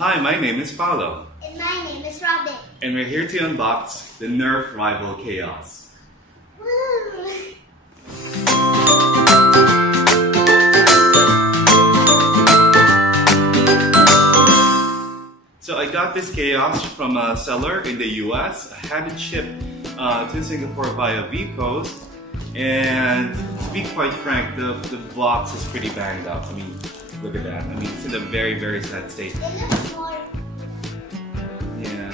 Hi, my name is Paolo. And my name is Robin. And we're here to unbox the Nerf rival Khaos. Woo! So I got this Khaos from a seller in the US. I had it shipped to Singapore via V-Post. And to be quite frank, the box is pretty banged up. I mean, look at that. I mean, it's in a very, very sad state. It looks more. Yeah.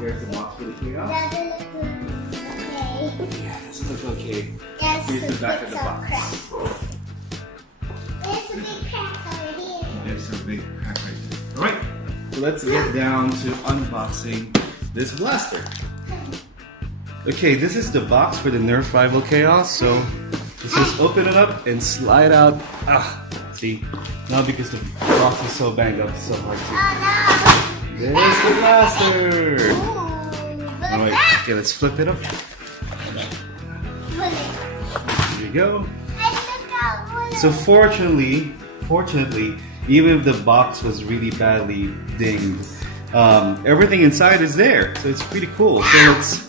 Here's the box for the Khaos. Doesn't look okay. Yeah, doesn't look okay. Yes, Here's the back of the box. There's a big crack over here. There's a big crack right there. Alright, so let's get down to unboxing this blaster. Okay, this is the box for the Nerf rival Khaos. So just open it up and slide out. See, now because the box is so banged up, it's so hard to. Oh There's the blaster. no! Ooh, Alright, okay, let's flip it up. Here you go. So fortunately, even if the box was really badly dinged, everything inside is there. So it's pretty cool. So let's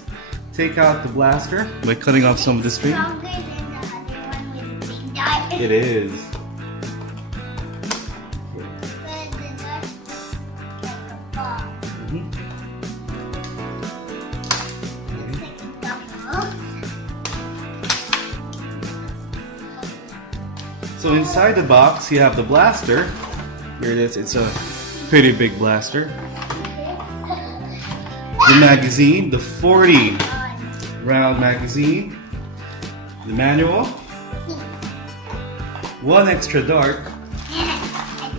take out the blaster by cutting off some of the string. Stronger than the other one with big dart. It is. But the dart is like a ball. It's like a double. So inside the box, you have the blaster. Here it is. It's a pretty big blaster. The magazine, the 40 round magazine, the manual, one extra dart,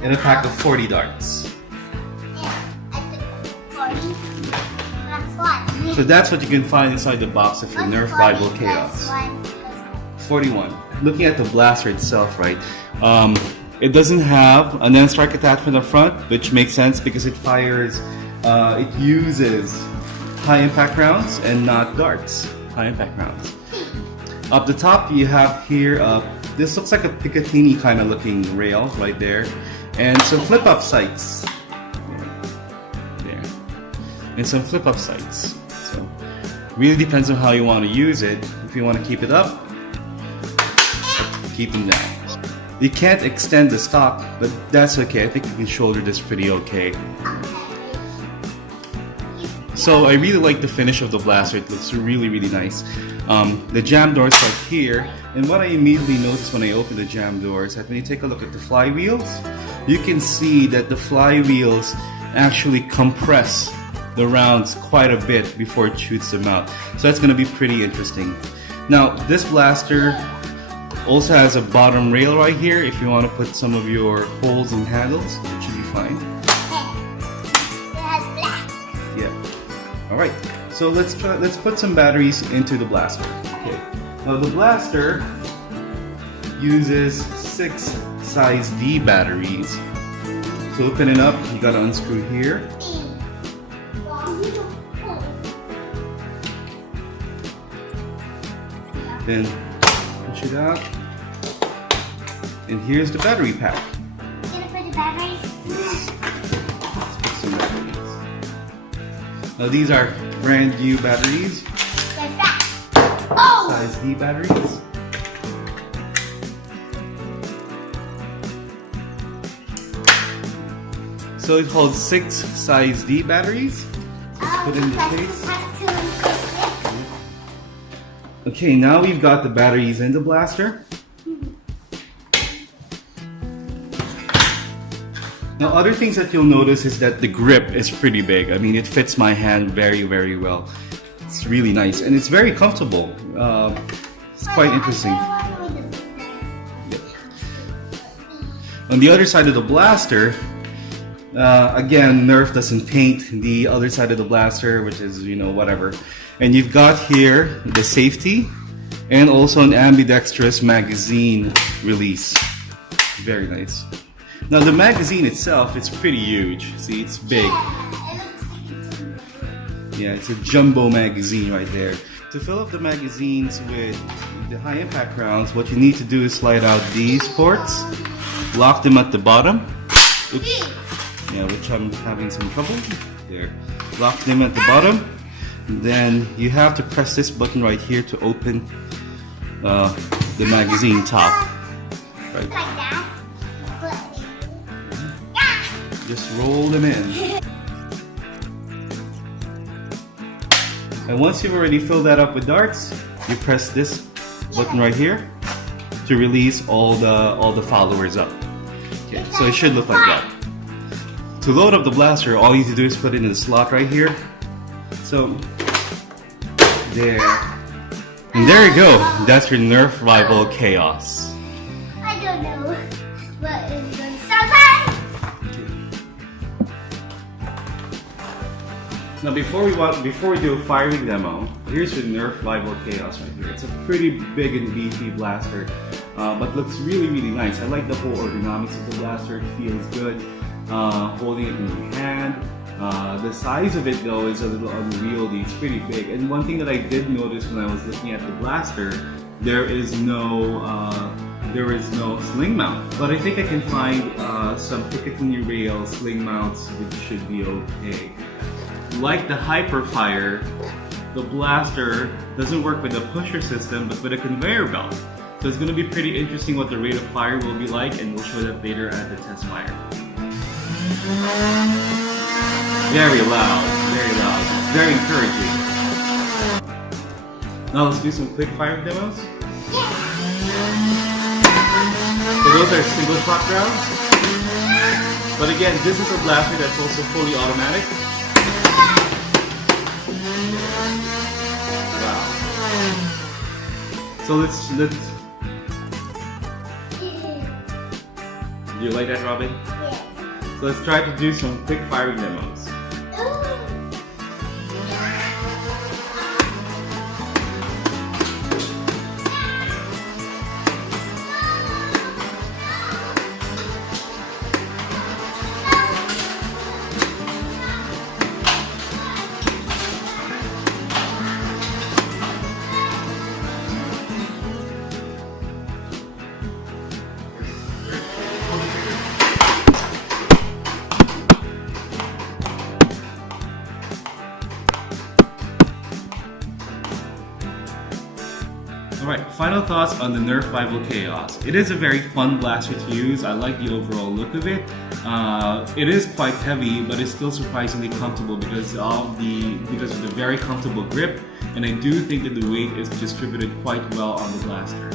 and a pack of 40 darts. So that's what you can find inside the box of your Nerf rival Khaos. 41. Looking at the blaster itself, right? It doesn't have an end strike attachment up front, which makes sense because it uses high impact rounds and not darts. High impact rounds. Up the top, you have here, this looks like a Picatinny kind of looking rail right there, and some flip up sights. There. And some flip up sights. So, really depends on how you want to use it. If you want to keep it up, keep them down. You can't extend the stock, but that's okay. I think you can shoulder this pretty okay. So I really like the finish of the blaster. It looks really, really nice. The jam doors are here, and what I immediately noticed when I opened the jam doors, that when you take a look at the flywheels, you can see that the flywheels actually compress the rounds quite a bit before it shoots them out. So that's going to be pretty interesting. Now, this blaster also has a bottom rail right here if you want to put some of your holes and handles. It should be fine. Yeah. All right. So let's put some batteries into the blaster. Okay. Now the blaster uses 6 size D batteries. To open it up, you gotta unscrew here. Then push it out. And here's the battery pack. You gonna put the batteries? Let's put some batteries. Now these are brand new batteries. Like that. Oh! Size D batteries. So it holds 6 size D batteries. Let's put in the case. Okay, now we've got the batteries in the blaster. Now, other things that you'll notice is that the grip is pretty big. I mean, it fits my hand very, very well. It's really nice, and it's very comfortable. It's quite interesting. Yep. On the other side of the blaster, again, Nerf doesn't paint the other side of the blaster, which is, you know, whatever. And you've got here the safety and also an ambidextrous magazine release. Very nice. Now the magazine itself, it's pretty huge. See, it's big. Yeah, it's a jumbo magazine right there. To fill up the magazines with the high impact rounds, what you need to do is slide out these ports, lock them at the bottom. Oops. Yeah, which I'm having some trouble. There, lock them at the bottom. Then you have to press this button right here to open the magazine top. Right. Like that. Just roll them in. And once you've already filled that up with darts, you press this button right here to release all the followers up. Okay, so it should look like that. To load up the blaster, all you need to do is put it in the slot right here. So there. And there you go. That's your Nerf rival Khaos. I don't know what is going to sound. Now before we do a firing demo, here's your Nerf rival Khaos right here. It's a pretty big and beefy blaster, but looks really nice. I like the whole ergonomics of the blaster. It feels good holding it in your hand. The size of it though is a little unwieldy. It's pretty big. And one thing that I did notice when I was looking at the blaster, there is no sling mount. But I think I can find some Picatinny rail sling mounts which should be okay. Like the Hyperfire, the blaster doesn't work with a pusher system but with a conveyor belt. So it's going to be pretty interesting what the rate of fire will be like, and we'll show that later at the test fire. Very loud, very encouraging. Now let's do some quick fire demos. So those are single shot rounds. But again, this is a blaster that's also fully automatic. Wow. So let's do you like that, Robin? Yes. So let's try to do some quick firing demos. Alright, final thoughts on the Nerf rival Khaos. It is a very fun blaster to use. I like the overall look of it. It is quite heavy, but it's still surprisingly comfortable because of the very comfortable grip, and I do think that the weight is distributed quite well on the blaster.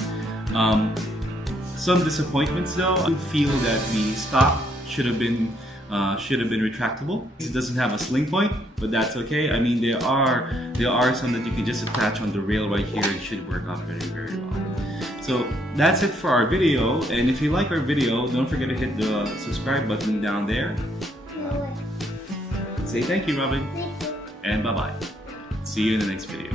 Some disappointments though. I feel that the stock should have been retractable. It doesn't have a sling point, but that's okay. I mean, there are some that you can just attach on the rail right here and should work out very well. So that's it for our video, and if you like our video, don't forget to hit the subscribe button down there. Say thank you, Robin, and bye-bye. See you in the next video.